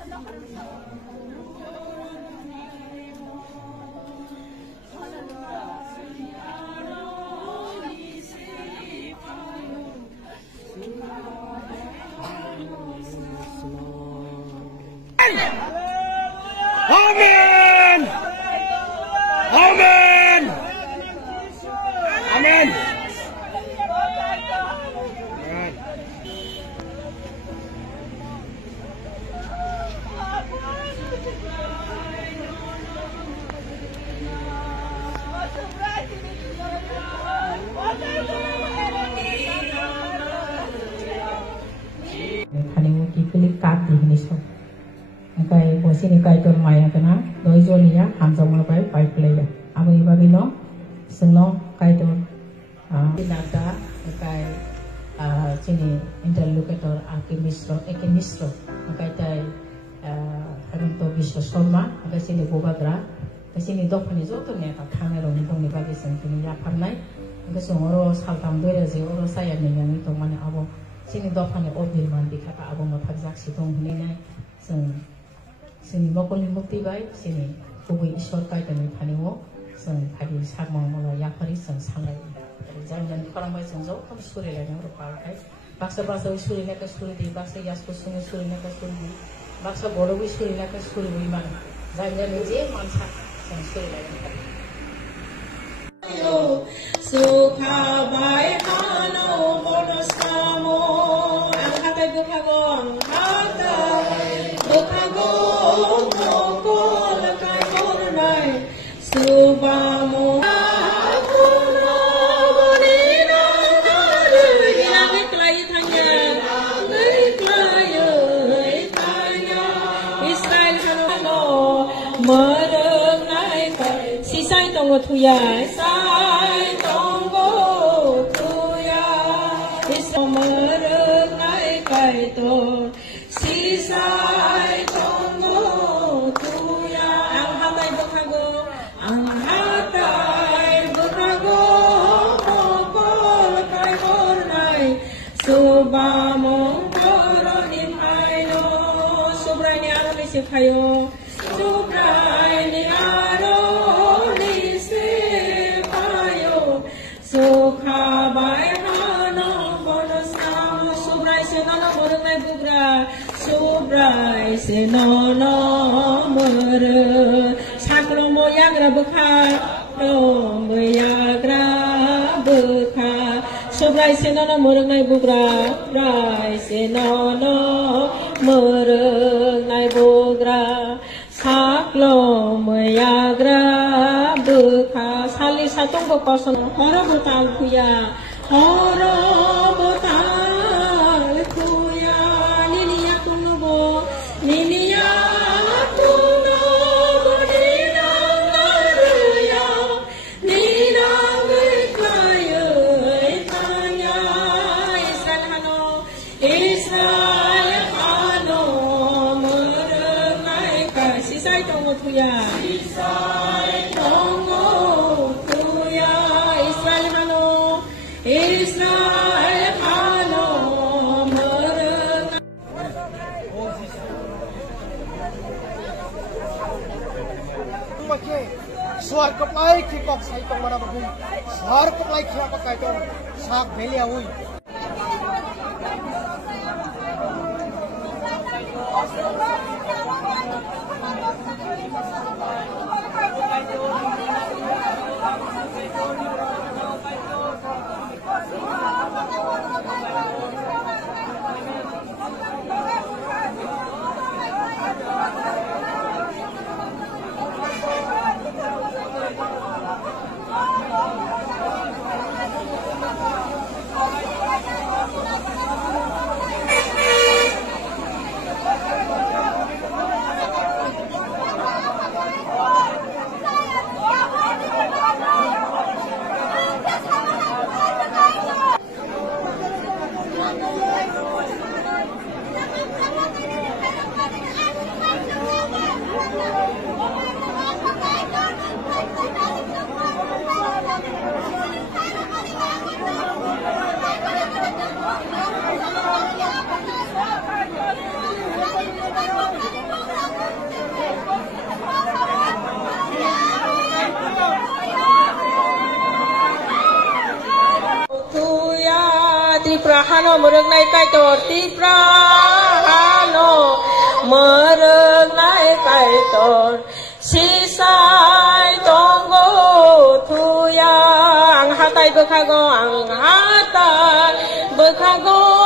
Amen! Amen! Amen! Kai posini kai ton maya kana doijo niya hamjong ma bai pai playa abu iba bino seno kai ton nada kai sini interlocutor akimistro kai tai harin to bisho soma kai sini bobadra kai sini dokani joto ne ka thane ro ni boni bagi sentini ya pharnai kai songoro saltam doira je oro saya ni yang to mane abo sini dokani obdil man dikata abo ma thakjak sidong hini nai sini bokoli mukti bai sini kubui ishwar kai tani thaniwo sing khadi sakmang mala yakari sing sangai jangan orang bai sing jo kam suri la ngro pal kai baksa suri na ka suri di baksa yasko suri na ka suri di baksa boro suri na ka suri wi man jangan je mansa sing suri la yo sukha bai hano bonastamo angkata dukagon hata Tuya sai tonggo tuya isomer nai kai to si sai tonggo tuya ang hatai bukhago kokol kai kornai subamong koronin aino subrani aro ni sikhayo subrani aro Sukha bai hano bonastamo subrai se nono morengai bugra subrai se nono more saklo moyagra bukha no moyagra bukha subrai se nono morengai bugra rai se nono morengai bugra saklo moyagra bukha sali satong ko person horo botal kuya niniya tunubo niniya tunubo ninang naruya ninang kayo itanya Israel hano merengai ka sisay tongo tuya sisay tongo Israel hano Suar keplai kikok sai tong mana bagung suar keplai kira pakai tong sak belia ui tiprahano merengnai kaitor tiprahano merengnai kaitor sisai tonggo tuyang hatai bekhago ang hatai bekhago